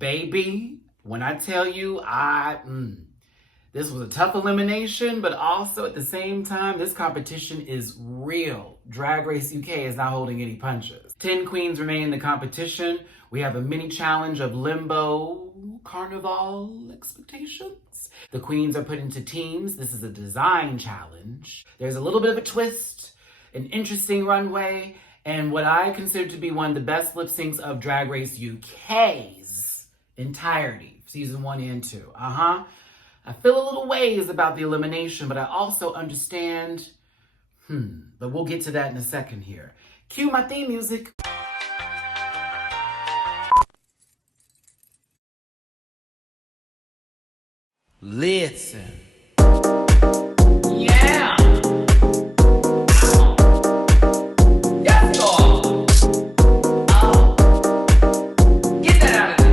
Baby, when I tell you, this was a tough elimination, but also at the same time, this competition is real. Drag Race UK is not holding any punches. 10 queens remain in the competition. We have a mini challenge of Limbo, Carnival expectations. The queens are put into teams. This is a design challenge. There's a little bit of a twist, an interesting runway, and what I consider to be one of the best lip syncs of Drag Race UK's entirety, season 1 and 2. I feel a little ways about the elimination, but I also understand, but we'll get to that in a second here. Cue my theme music. Listen. Yeah. Yes, Lord. Get that out of there.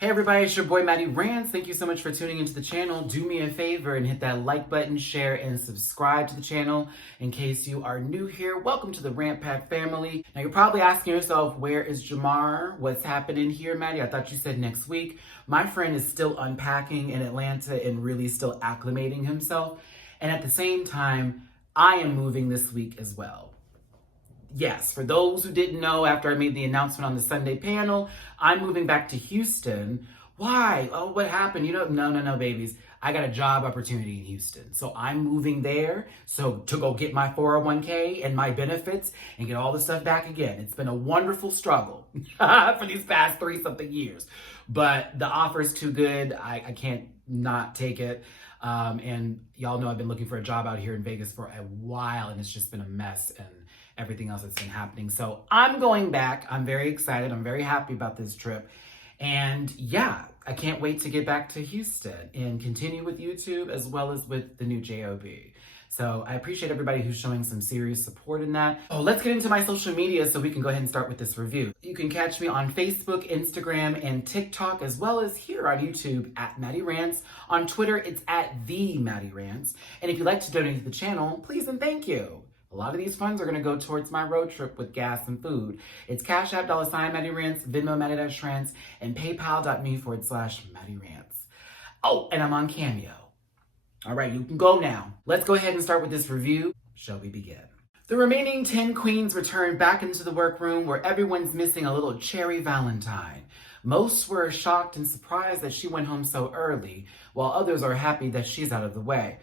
Hey everybody, it's your boy Matty Rants. Thank you so much for tuning into the channel. Do me a favor and hit that like button, share, and subscribe to the channel in case you are new here. Welcome to the Rant Pack family. Now you're probably asking yourself, where is Jamar? What's happening here, Matty? I thought you said next week. My friend is still unpacking in Atlanta and really still acclimating himself. And at the same time, I am moving this week as well. Yes, for those who didn't know, after I made the announcement on the Sunday panel, I'm moving back to Houston. Why? Oh, what happened? No, babies. I got a job opportunity in Houston. So I'm moving there to go get my 401k and my benefits and get all the stuff back again. It's been a wonderful struggle for these past 3-something years. But the offer's too good. I can't not take it. And y'all know I've been looking for a job out here in Vegas for a while, and it's just been a mess and everything else that's been happening. So I'm going back. I'm very excited. I'm very happy about this trip. And yeah, I can't wait to get back to Houston and continue with YouTube as well as with the new JOB. So I appreciate everybody who's showing some serious support in that. Oh, let's get into my social media so we can go ahead and start with this review. You can catch me on Facebook, Instagram, and TikTok, as well as here on YouTube at MattyRants. On Twitter, it's at the MattyRants. And if you'd like to donate to the channel, please and thank you. A lot of these funds are going to go towards my road trip with gas and food. It's Cash App, $MattyRants, Venmo, Matty-Rants, and PayPal.me/MattyRants. Oh, and I'm on Cameo. All right, you can go now. Let's go ahead and start with this review. Shall we begin? The remaining 10 queens return back into the workroom where everyone's missing a little cherry Valentine. Most were shocked and surprised that she went home so early, while others are happy that she's out of the way.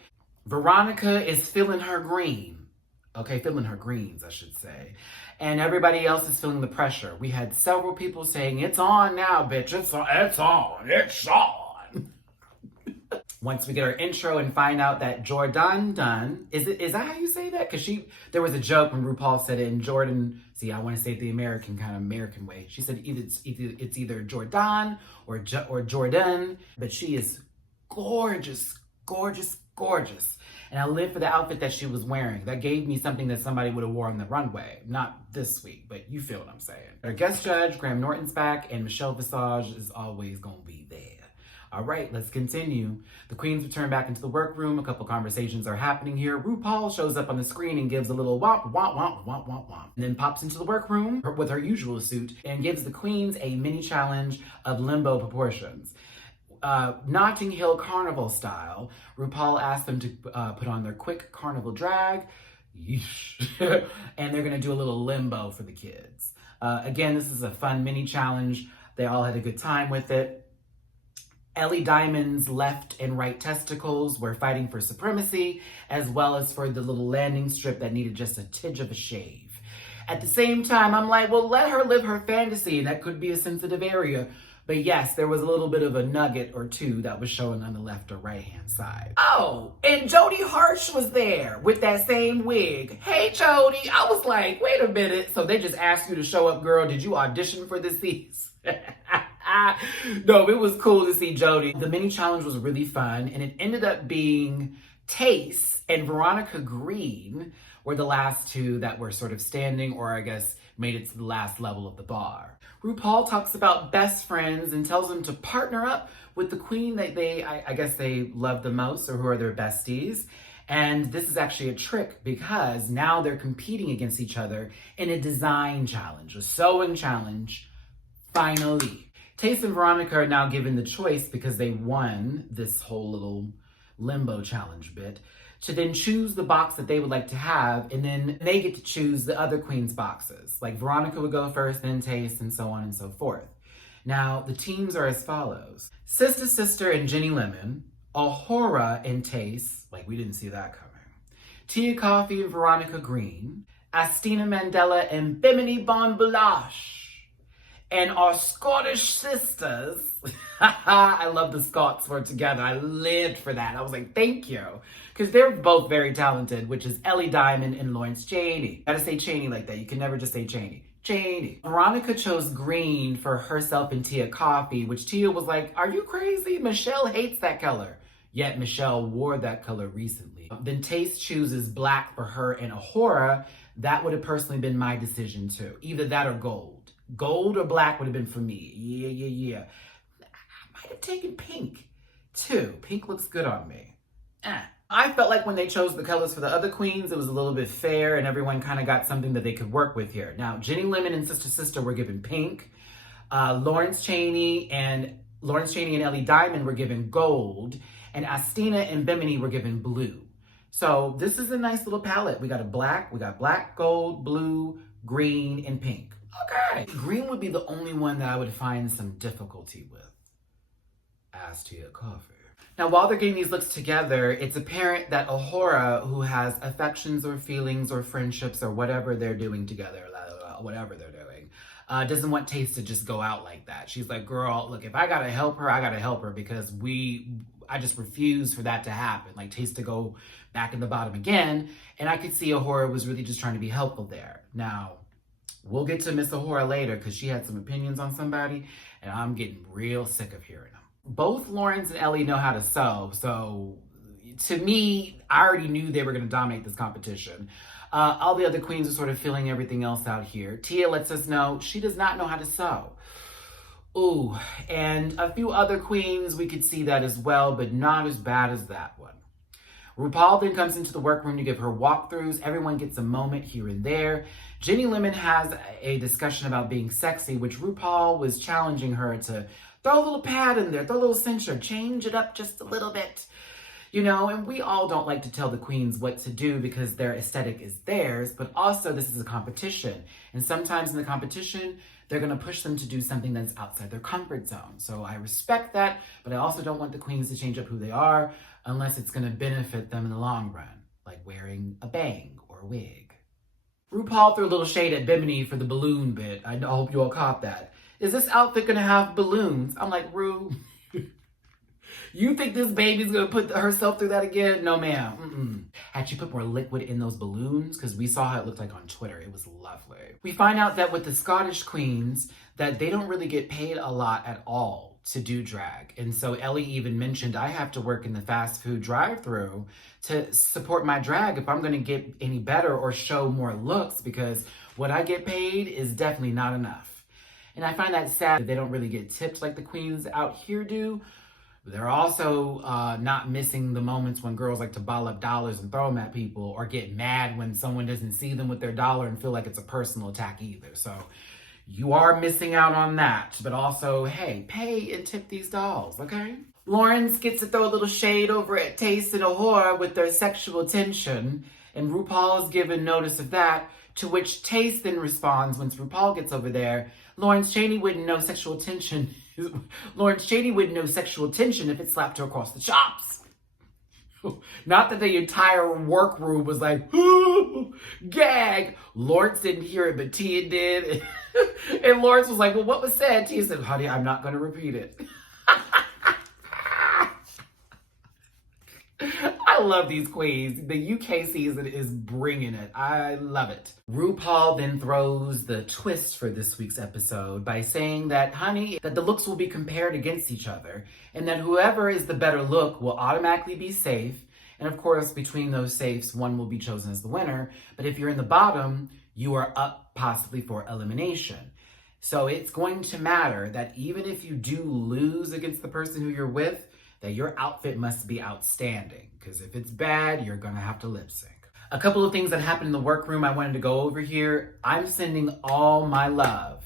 Veronica is feeling her green. Okay, feeling her greens, I should say. And everybody else is feeling the pressure. We had several people saying, it's on now, bitch. It's on. Once we get our intro and find out that Jourdan Dunn, is that how you say that? Because there was a joke when RuPaul said it in Jordan. See, I want to say it the American way. She said it's either Jourdan or Jordan, but she is gorgeous, gorgeous, gorgeous. And I live for the outfit that she was wearing. That gave me something that somebody would have worn on the runway. Not this week, but you feel what I'm saying. Our guest judge, Graham Norton's back, and Michelle Visage is always going to be there. All right, let's continue. The queens return back into the workroom. A couple conversations are happening here. RuPaul shows up on the screen and gives a little womp, womp, womp, womp, womp, womp. And then pops into the workroom with her usual suit and gives the queens a mini challenge of Limbo proportions. Notting Hill Carnival style. RuPaul asked them to put on their quick carnival drag. Yeesh. And they're going to do a little limbo for the kids. Again, this is a fun mini challenge. They all had a good time with it. Ellie Diamond's left and right testicles were fighting for supremacy, as well as for the little landing strip that needed just a tidge of a shave. At the same time, I'm like, well, let her live her fantasy. That could be a sensitive area. But yes, there was a little bit of a nugget or two that was showing on the left or right-hand side. Oh, and Jody Hirsch was there with that same wig. Hey, Jody. I was like, wait a minute. So they just asked you to show up, girl. Did you audition for this piece? No, it was cool to see Jody. The mini challenge was really fun, and it ended up being Tayce and Veronica Green were the last two that were sort of standing, or I guess made it to the last level of the bar. RuPaul talks about best friends and tells them to partner up with the queen that I guess they love the most or who are their besties. And this is actually a trick because now they're competing against each other in a design challenge, a sewing challenge, finally. Tayce and Veronica are now given the choice because they won this whole little limbo challenge bit to then choose the box that they would like to have, and then they get to choose the other queen's boxes. Like Veronica would go first, then Tayce, and so on and so forth. Now, the teams are as follows. Sister Sister and Jenny Lemon, Ahura and Tayce, like we didn't see that coming. Tia Coffee and Veronica Green, Astina Mandela and Bimini Bon Boulash. And our Scottish sisters, I love the Scots were together. I lived for that. I was like, thank you. Because they're both very talented, which is Ellie Diamond and Lawrence Chaney. Gotta say Chaney like that. You can never just say Chaney. Chaney. Veronica chose green for herself and Tia Coffee, which Tia was like, are you crazy? Michelle hates that color. Yet Michelle wore that color recently. Then Tayce chooses black for her and Ahura. That would have personally been my decision too. Either that or gold. Gold or black would have been for me. Yeah. I might have taken pink too. Pink looks good on me. I felt like when they chose the colors for the other queens, it was a little bit fair and everyone kind of got something that they could work with here. Now, Jenny Lemon and Sister Sister were given pink. Lawrence Chaney and Ellie Diamond were given gold. And Astina and Bimini were given blue. So this is a nice little palette. We got black, gold, blue, green, and pink. Okay. Green would be the only one that I would find some difficulty with. As to your coffee. Now, while they're getting these looks together, it's apparent that Ahura, who has affections or feelings or friendships or whatever they're doing together, doesn't want Tayce to just go out like that. She's like, girl, look, if I gotta help her because I just refuse for that to happen. Like Tayce to go back in the bottom again. And I could see Ahura was really just trying to be helpful there. Now, we'll get to Miss Ahura later because she had some opinions on somebody and I'm getting real sick of hearing them. Both Lawrence and Ellie know how to sew. So to me, I already knew they were going to dominate this competition. All the other queens are sort of filling everything else out here. Tia lets us know she does not know how to sew. Ooh, and a few other queens, we could see that as well, but not as bad as that one. RuPaul then comes into the workroom to give her walkthroughs. Everyone gets a moment here and there. Jenny Lemon has a discussion about being sexy, which RuPaul was challenging her to throw a little pad in there, throw a little censure, change it up just a little bit. You know, and we all don't like to tell the queens what to do because their aesthetic is theirs, but also this is a competition. And sometimes in the competition, they're going to push them to do something that's outside their comfort zone. So I respect that, but I also don't want the queens to change up who they are unless it's going to benefit them in the long run, like wearing a bang or a wig. RuPaul threw a little shade at Bimini for the balloon bit. I hope you all caught that. Is this outfit going to have balloons? I'm like, Ru, you think this baby's going to put herself through that again? No, ma'am. Had she put more liquid in those balloons? Because we saw how it looked like on Twitter. It was lovely. We find out that with the Scottish queens, that they don't really get paid a lot at all to do drag. And so Ellie even mentioned, I have to work in the fast food drive-thru to support my drag if I'm going to get any better or show more looks, because what I get paid is definitely not enough. And I find that sad that they don't really get tips like the queens out here do. They're also not missing the moments when girls like to ball up dollars and throw them at people, or get mad when someone doesn't see them with their dollar and feel like it's a personal attack either. So you are missing out on that. But also, hey, pay and tip these dolls, okay? Lawrence gets to throw a little shade over at Tayce and Ahura with their sexual tension, and RuPaul is given notice of that, to which Tayce then responds once RuPaul gets over there, Lawrence Chaney wouldn't know sexual tension. Lawrence Chaney wouldn't know sexual tension if it slapped her across the chops. Not that the entire workroom was like, gag. Lawrence didn't hear it, but Tia did. And Lawrence was like, well, what was said? Tia said, honey, I'm not going to repeat it. I love these queens. The UK season is bringing it. I love it. RuPaul then throws the twist for this week's episode by saying that, honey, that the looks will be compared against each other and that whoever is the better look will automatically be safe. And of course, between those safes, one will be chosen as the winner. But if you're in the bottom, you are up possibly for elimination. So it's going to matter that even if you do lose against the person who you're with, that your outfit must be outstanding. Because if it's bad, you're gonna have to lip sync. A couple of things that happened in the workroom I wanted to go over here. I'm sending all my love,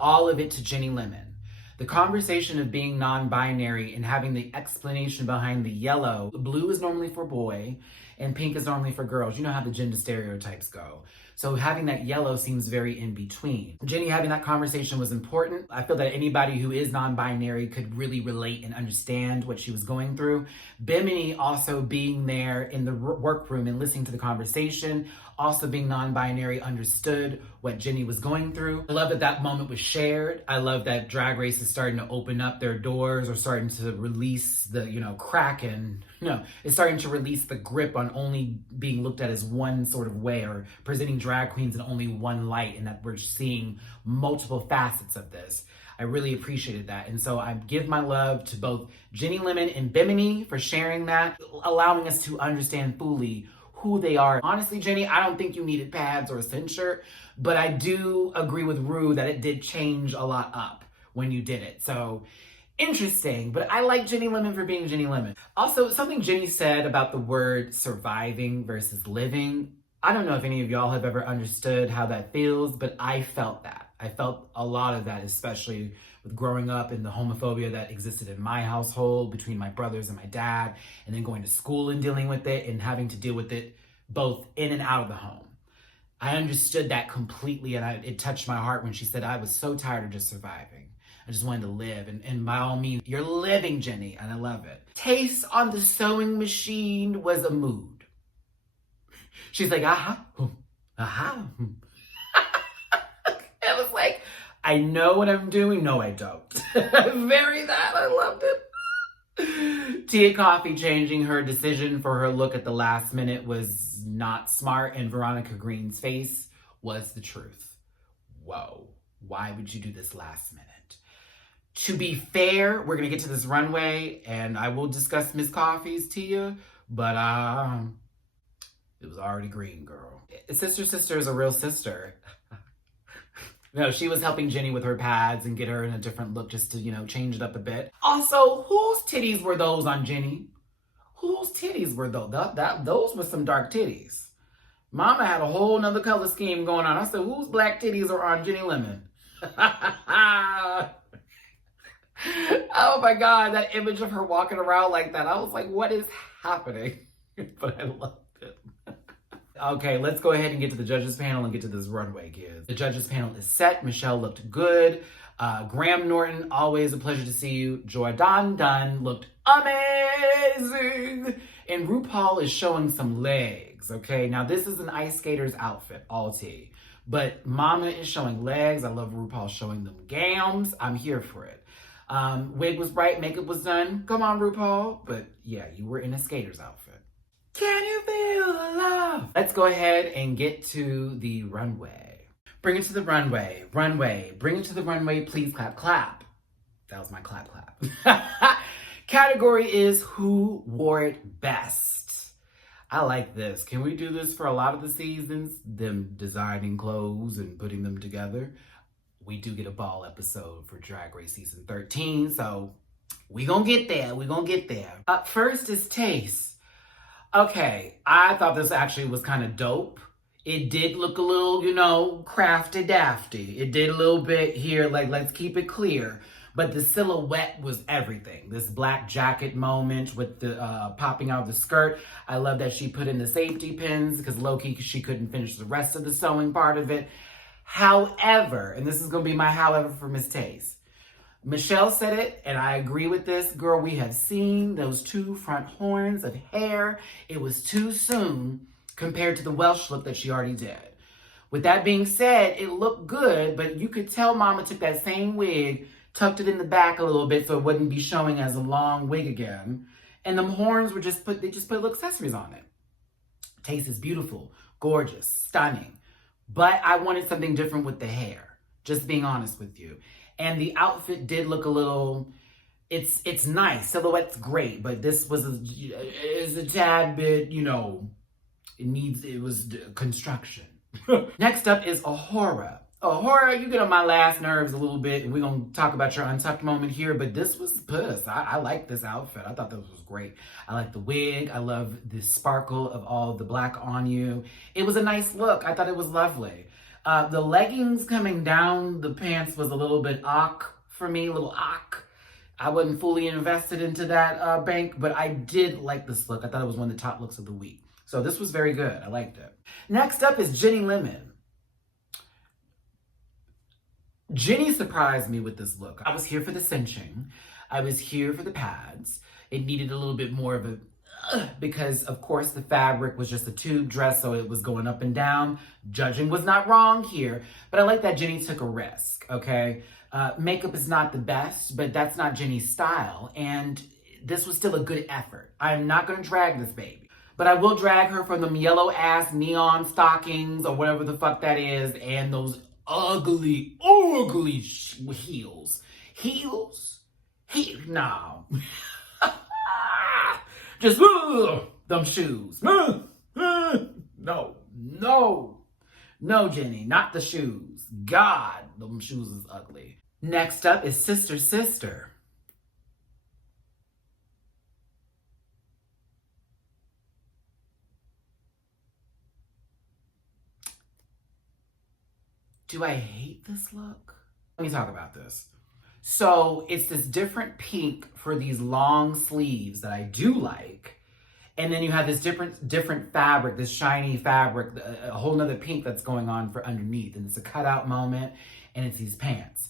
all of it to Jenny Lemon. The conversation of being non-binary and having the explanation behind the yellow. Blue is normally for boy and pink is normally for girls. You know how the gender stereotypes go. So having that yellow seems very in between. Jenny having that conversation was important. I feel that anybody who is non-binary could really relate and understand what she was going through. Bimini also being there in the workroom and listening to the conversation, also being non-binary, understood what Jenny was going through. I love that that moment was shared. I love that Drag Race is starting to open up their doors or starting to release the, crack and, it's starting to release the grip on only being looked at as one sort of way or presenting drag queens in only one light, and that we're seeing multiple facets of this. I really appreciated that. And so I give my love to both Jenny Lemon and Bimini for sharing that, allowing us to understand fully who they are. Honestly, Jenny, I don't think you needed pads or a censure, but I do agree with Rue that it did change a lot up when you did it. So interesting, but I like Jenny Lemon for being Jenny Lemon. Also, something Jenny said about the word surviving versus living. I don't know if any of y'all have ever understood how that feels, but I felt that. I felt a lot of that, especially with growing up and the homophobia that existed in my household between my brothers and my dad, and then going to school and dealing with it and having to deal with it both in and out of the home. I understood that completely, and it touched my heart when she said, I was so tired of just surviving. I just wanted to live, and by all means, you're living, Jenny, and I love it. Tayce on the sewing machine was a mood. She's like, aha, aha. I was like, I know what I'm doing. No, I don't. Very that. I loved it. Tia Coffee changing her decision for her look at the last minute was not smart, and Veronica Green's face was the truth. Whoa. Why would you do this last minute? To be fair, we're going to get to this runway, and I will discuss Miss Coffee's Tia, but it was already green, girl. Sister is a real sister. No, she was helping Jenny with her pads and get her in a different look just to, change it up a bit. Also, whose titties were those on Jenny? Whose titties were those? Those were some dark titties. Mama had a whole nother color scheme going on. I said, whose black titties are on Jenny Lemon? Oh my God, that image of her walking around like that. I was like, what is happening? But I loved it. Okay, let's go ahead and get to the judges panel and get to this runway, kids. The judges panel is set. Michelle looked good. Graham Norton, always a pleasure to see you. Jourdan Dunn looked amazing. And RuPaul is showing some legs, okay? Now, this is an ice skater's outfit, all tea. But Mama is showing legs. I love RuPaul showing them gams. I'm here for it. Wig was right, makeup was done. Come on, RuPaul. But yeah, you were in a skater's outfit. Can you feel the love? Let's go ahead and get to the runway. Bring it to the runway. Runway. Bring it to the runway. Please clap, clap. That was my clap, clap. Category is who wore it best. I like this. Can we do this for a lot of the seasons? Them designing clothes and putting them together. We do get a ball episode for Drag Race season 13, so we gonna get there. We gonna get there. Up first is Tayce. Okay, I thought this actually was kind of dope. It did look a little, crafty dafty. It did a little bit here, like, let's keep it clear. But the silhouette was everything. This black jacket moment with the popping out of the skirt. I love that she put in the safety pins because low-key she couldn't finish the rest of the sewing part of it. However, and this is going to be my however for Miss Tayce. Michelle said it, and I agree with this. Girl, we have seen those two front horns of hair. It was too soon compared to the Welsh look that she already did. With that being said, it looked good, but you could tell Mama took that same wig, tucked it in the back a little bit so it wouldn't be showing as a long wig again. And them horns were they just put little accessories on it. Tayce is beautiful, gorgeous, stunning. But I wanted something different with the hair, just being honest with you. And the outfit did look a little, it's nice, silhouette's great, but this was is a tad bit, it was construction. Next up is Ahura. Ahura, you get on my last nerves a little bit, and we're going to talk about your Untucked moment here, but this was puss. I like this outfit. I thought this was great. I like the wig. I love the sparkle of all the black on you. It was a nice look. I thought it was lovely. The leggings coming down the pants was a little bit for me, a little I wasn't fully invested into that bank, but I did like this look. I thought it was one of the top looks of the week. So this was very good. I liked it. Next up is Jenny Lemon. Jenny surprised me with this look. I was here for the cinching. I was here for the pads. It needed a little bit more of a, because of course the fabric was just a tube dress, so it was going up and down. Judging was not wrong here, but I like that Jenny took a risk, okay? Makeup is not the best, but that's not Jenny's style, and this was still a good effort. I'm not gonna drag this baby, but I will drag her from them yellow ass neon stockings or whatever the fuck that is, and those ugly heels. No. Just them shoes. No, Jenny, not the shoes. God, them shoes is ugly. Next up is Sister Sister. Do I hate this look? Let me talk about this. So it's this different pink for these long sleeves that I do like. And then you have this different fabric, this shiny fabric, a whole nother pink that's going on for underneath. And it's a cutout moment, and it's these pants.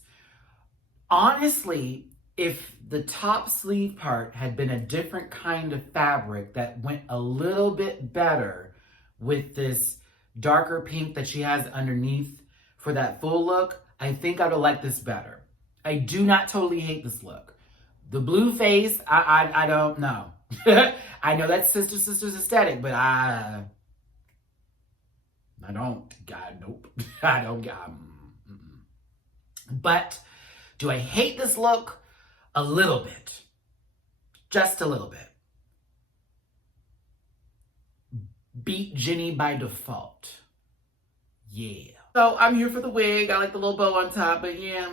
Honestly, if the top sleeve part had been a different kind of fabric that went a little bit better with this darker pink that she has underneath for that full look, I think I would have liked this better. I do not totally hate this look. The blue face, I don't know. I know that's Sister's aesthetic, but I don't. God, nope. I don't. But do I hate this look? A little bit. Just a little bit. Beat Jenny by default. Yeah. So I'm here for the wig. I like the little bow on top, but yeah.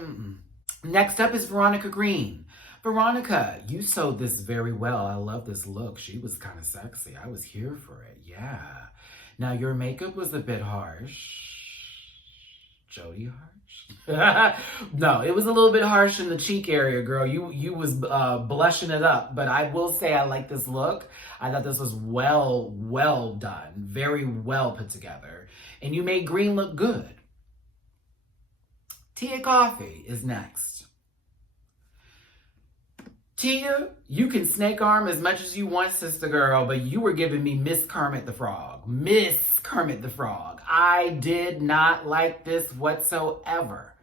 Next up is Veronica Green. Veronica, you sewed this very well. I love this look. She was kind of sexy. I was here for it. Yeah. Now your makeup was a bit harsh. Jody harsh? No, it was a little bit harsh in the cheek area, girl. You was blushing it up. But I will say I like this look. I thought this was well done. Very well put together. And you made green look good. Tia Coffee is next. Tia, you can snake arm as much as you want, sister girl, but you were giving me Miss Kermit the Frog. Miss Kermit the Frog. I did not like this whatsoever.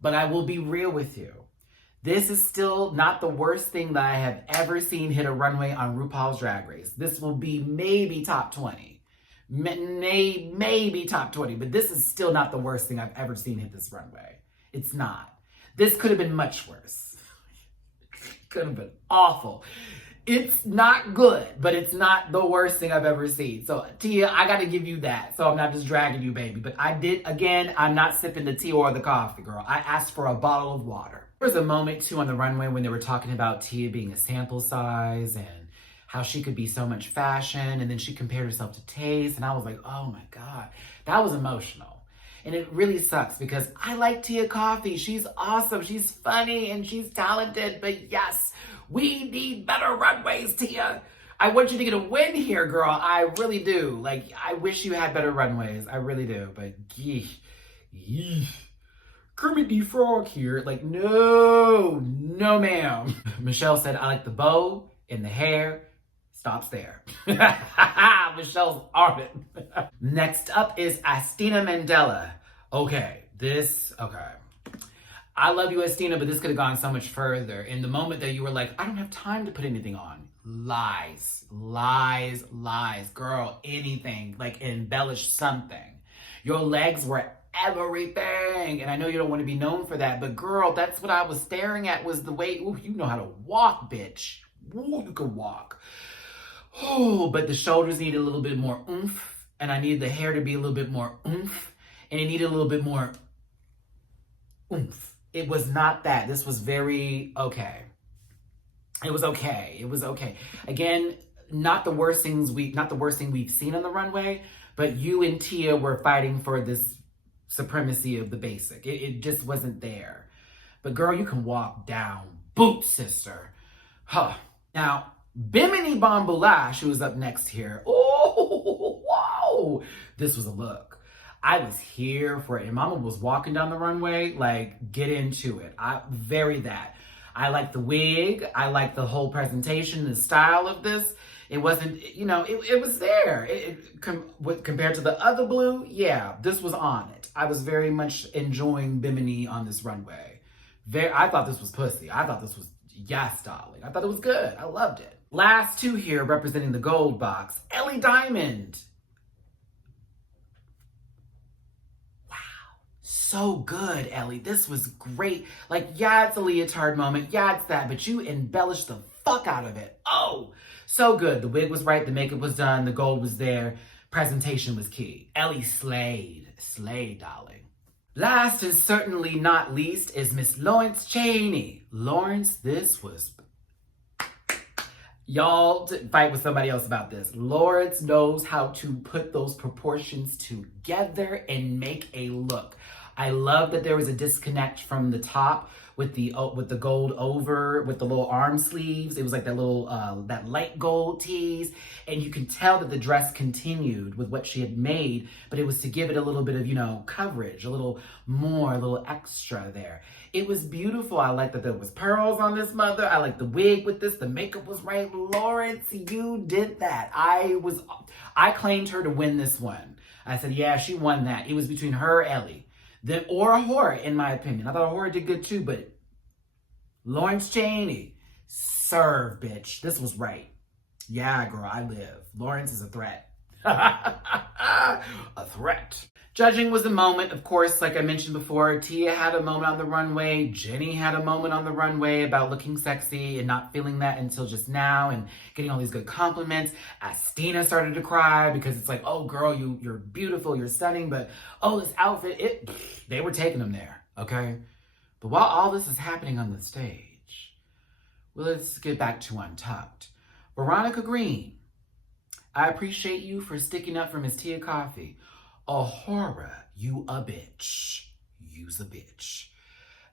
But I will be real with you. This is still not the worst thing that I have ever seen hit a runway on RuPaul's Drag Race. This will be maybe top 20. Maybe top 20, but this is still not the worst thing I've ever seen hit this runway. It's not. This could have been much worse. Could have been awful. It's not good, but it's not the worst thing I've ever seen. So Tia, I got to give you that. So I'm not just dragging you, baby. But I did, again, I'm not sipping the tea or the coffee, girl. I asked for a bottle of water. There was a moment too on the runway when they were talking about Tia being a sample size and how she could be so much fashion. And then she compared herself to Tayce. And I was like, oh my God, that was emotional. And it really sucks because I like Tia Coffee. She's awesome. She's funny and she's talented. But yes, we need better runways, Tia. I want you to get a win here, girl. I really do. Like, I wish you had better runways. I really do. But Kermit the Frog here. Like, no, ma'am. Michelle said, I like the bow and the hair. Stops there. Michelle's arm it. Next up is Astina Mandela. Okay. I love you, Astina, but this could have gone so much further. In the moment that you were like, I don't have time to put anything on. Lies. Girl, anything. Like, embellish something. Your legs were everything. And I know you don't want to be known for that, but girl, that's what I was staring at was the way, ooh, you know how to walk, bitch. Ooh, you can walk. Oh, but the shoulders need a little bit more oomph, and I need the hair to be a little bit more oomph, and it needed a little bit more oomph. It was not that. This was very okay. It was okay. It was okay. Again, not the worst thing we've seen on the runway, but you and Tia were fighting for this supremacy of the basic. It just wasn't there. But girl, you can walk down boots, sister. Huh. Now, Bimini Bombulash, who was up next here. Oh, wow. This was a look. I was here for it. And Mama was walking down the runway, like, get into it. I like the wig. I like the whole presentation, the style of this. It wasn't, it was there. Compared to the other blue, yeah, this was on it. I was very much enjoying Bimini on this runway. I thought this was pussy. I thought this was, yes, darling. I thought it was good. I loved it. Last two here representing the gold box. Ellie Diamond. Wow. So good, Ellie. This was great. Like, yeah, it's a leotard moment. Yeah, it's that. But you embellished the fuck out of it. Oh, so good. The wig was right. The makeup was done. The gold was there. Presentation was key. Ellie slayed. Slayed, darling. Last and certainly not least is Miss Lawrence Chaney. Lawrence, this was... Y'all fight with somebody else about this. Lawrence knows how to put those proportions together and make a look. I love that there was a disconnect from the top with the gold over, with the little arm sleeves. It was like that little, that light gold tease. And you can tell that the dress continued with what she had made, but it was to give it a little bit of, coverage, a little more, a little extra there. It was beautiful. I like that there was pearls on this mother. I like the wig with this. The makeup was right. Lawrence, you did that. I claimed her to win this one. I said, yeah, she won that. It was between her, Ellie. Or Ahura, in my opinion. I thought Ahura did good too, but Lawrence Chaney, serve, bitch. This was right. Yeah, girl, I live. Lawrence is a threat. A threat. Judging was a moment, of course, like I mentioned before. Tia had a moment on the runway. Jenny had a moment on the runway about looking sexy and not feeling that until just now and getting all these good compliments. Astina started to cry because it's like, oh, girl, you're beautiful, you're stunning, but, oh, this outfit, they were taking them there, okay? But while all this is happening on the stage, well, let's get back to Untucked. Veronica Green, I appreciate you for sticking up for Miss Tia Coffee. Ahura, you a bitch. You's a bitch.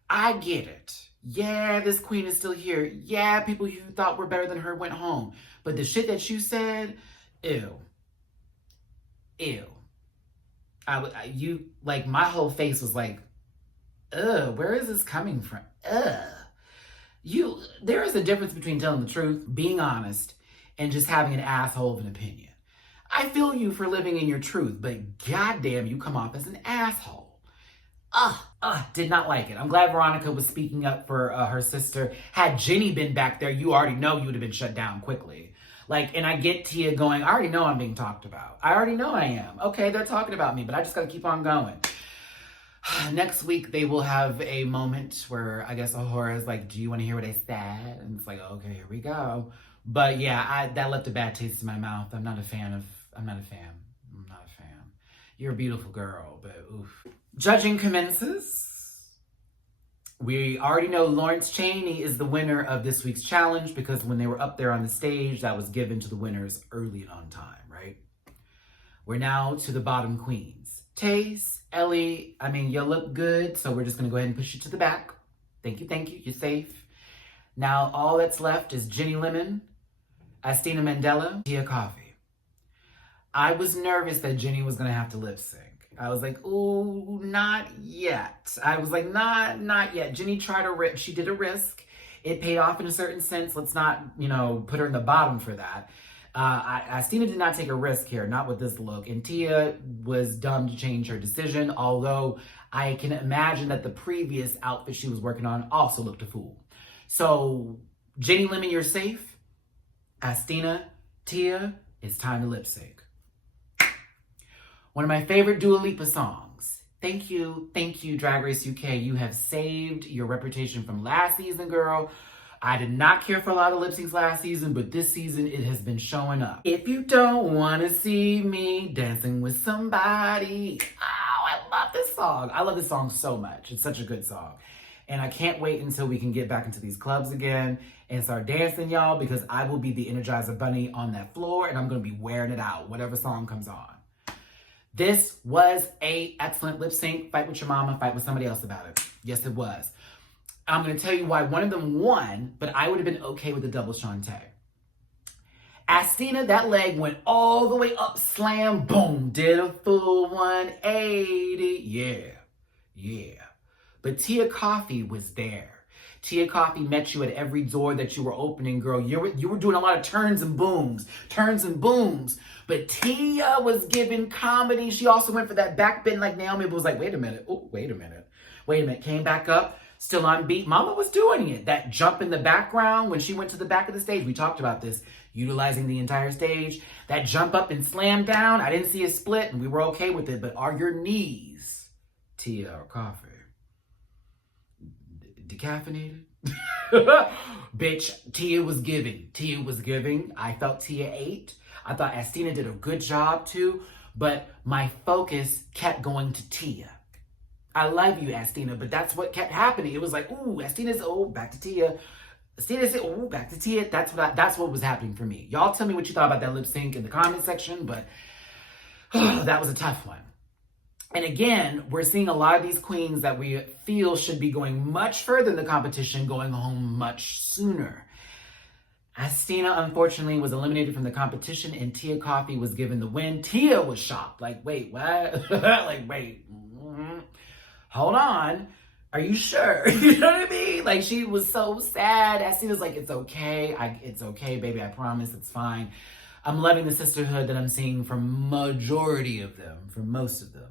I get it. Yeah, this queen is still here. Yeah, people you thought were better than her went home. But the shit that you said, ew. Ew. My whole face was like, ugh, where is this coming from? Ugh. There is a difference between telling the truth, being honest, and just having an asshole of an opinion. I feel you for living in your truth, but goddamn, you come off as an asshole. Did not like it. I'm glad Veronica was speaking up for her sister. Had Jenny been back there, you already know you would have been shut down quickly. And I get Tia going, I already know I'm being talked about. I already know I am. Okay, they're talking about me, but I just gotta keep on going. Next week, they will have a moment where I guess Ahura is like, do you want to hear what I said? And it's like, okay, here we go. But yeah, that left a bad taste in my mouth. I'm not a fan. You're a beautiful girl, but oof. Judging commences. We already know Lawrence Chaney is the winner of this week's challenge because when they were up there on the stage, that was given to the winners early and on time, right? We're now to the bottom queens. Tayce, Ellie, you look good, so we're just gonna go ahead and push you to the back. Thank you, you're safe. Now all that's left is Jenny Lemon, Astina Mandela, Tia Coffee. I was nervous that Jenny was gonna have to lip sync. I was like, ooh, not yet. I was like, not yet. Jenny she did a risk. It paid off in a certain sense. Let's not, put her in the bottom for that. Astina did not take a risk here, not with this look. And Tia was dumb to change her decision, although I can imagine that the previous outfit she was working on also looked a fool. So, Jenny Lemon, you're safe. Astina, Tia, it's time to lip sync. One of my favorite Dua Lipa songs. Thank you, Drag Race UK. You have saved your reputation from last season, girl. I did not care for a lot of lip syncs last season, but this season it has been showing up. If you don't want to see me dancing with somebody, oh, I love this song. I love this song so much. It's such a good song. And I can't wait until we can get back into these clubs again and start dancing, y'all, because I will be the Energizer Bunny on that floor and I'm going to be wearing it out, whatever song comes on. This was a excellent lip sync. Fight with your mama, fight with somebody else about it. Yes, it was. I'm going to tell you why one of them won, but I would have been okay with the double Shantae. Astina, that leg went all the way up, slam, boom, did a full 180. Yeah. But Tia Coffee was there. Tia Coffee met you at every door that you were opening, girl. You were doing a lot of turns and booms. But Tia was giving comedy. She also went for that back bend like Naomi, but was like, wait a minute. Came back up, still on beat. Mama was doing it. That jump in the background when she went to the back of the stage. We talked about this, utilizing the entire stage. That jump up and slam down. I didn't see a split and we were okay with it. But are your knees, Tia or coffee, decaffeinated? Bitch, Tia was giving. I felt Tia ate. I thought Astina did a good job too, but my focus kept going to Tia. I love you, Astina, but that's what kept happening. It was like, ooh, Astina's, back to Tia. Astina said, ooh, back to Tia. That's what was happening for me. Y'all tell me what you thought about that lip sync in the comment section, but that was a tough one. And again, we're seeing a lot of these queens that we feel should be going much further in the competition, going home much sooner. Astina, unfortunately, was eliminated from the competition and Tia Coffee was given the win. Tia was shocked. Like, wait, what? Hold on. Are you sure? You know what I mean? Like, she was so sad. Astina's like, it's okay. It's okay, baby. I promise. It's fine. I'm loving the sisterhood that I'm seeing from majority of them, from most of them.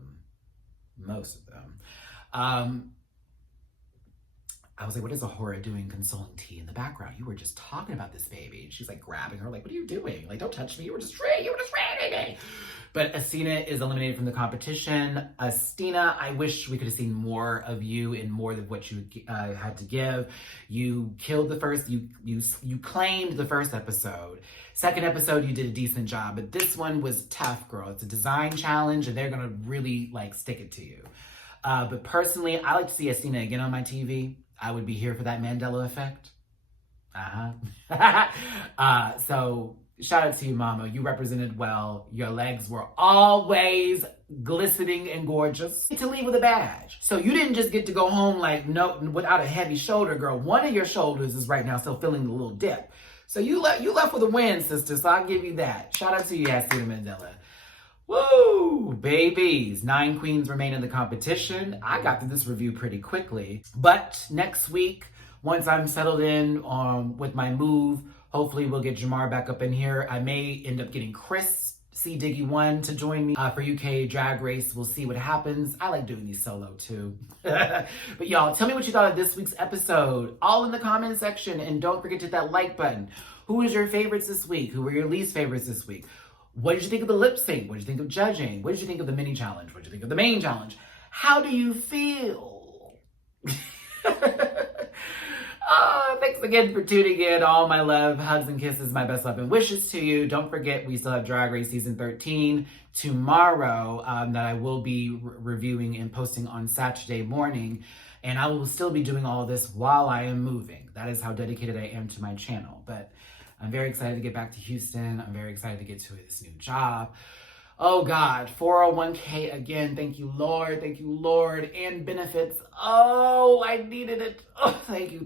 I was like, what is Ahura doing consoling T in the background? You were just talking about this baby. And she's like grabbing her, like, what are you doing? Like, don't touch me. You were just reading me. But Astina is eliminated from the competition. Astina, I wish we could have seen more of you and more of what you had to give. You killed the first, you claimed the first episode. Second episode, you did a decent job, but this one was tough, girl. It's a design challenge and they're gonna really like stick it to you. But personally, I like to see Astina again on my TV. I would be here for that Mandela effect. So shout out to you, mama. You represented well. Your legs were always glistening and gorgeous. To leave with a badge. So you didn't just get to go home like no without a heavy shoulder, girl. One of your shoulders is right now still feeling the little dip. So you left with a win, sister. So I'll give you that. Shout out to you, Astina Mandela. Woo, babies. 9 queens remain in the competition. I got through this review pretty quickly. But next week, once I'm settled in with my move, hopefully we'll get Jamar back up in here. I may end up getting Chris C. Diggy 1 to join me for UK Drag Race. We'll see what happens. I like doing these solo too. But y'all, tell me what you thought of this week's episode. All in the comment section. And don't forget to hit that like button. Who was your favorites this week? Who were your least favorites this week? What did you think of the lip sync? What did you think of judging? What did you think of the mini challenge? What did you think of the main challenge? How do you feel? Thanks again for tuning in. All my love, hugs and kisses, my best love and wishes to you. Don't forget, we still have Drag Race Season 13 tomorrow that I will be reviewing and posting on Saturday morning. And I will still be doing all of this while I am moving. That is how dedicated I am to my channel. But I'm very excited to get back to Houston. I'm very excited to get to this new job. Oh God, 401k again. Thank you, Lord. Thank you, Lord. And benefits. Oh, I needed it. Oh, thank you.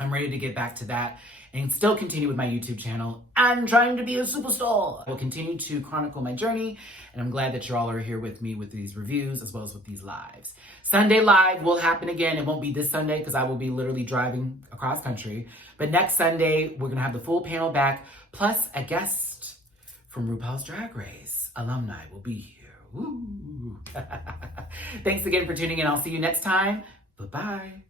I'm ready to get back to that and still continue with my YouTube channel. I'm trying to be a superstar. I'll continue to chronicle my journey, and I'm glad that you all are here with me with these reviews as well as with these lives. Sunday Live will happen again. It won't be this Sunday because I will be literally driving across country. But next Sunday, we're going to have the full panel back, plus a guest from RuPaul's Drag Race. Alumni will be here. Woo. Thanks again for tuning in. I'll see you next time. Bye-bye.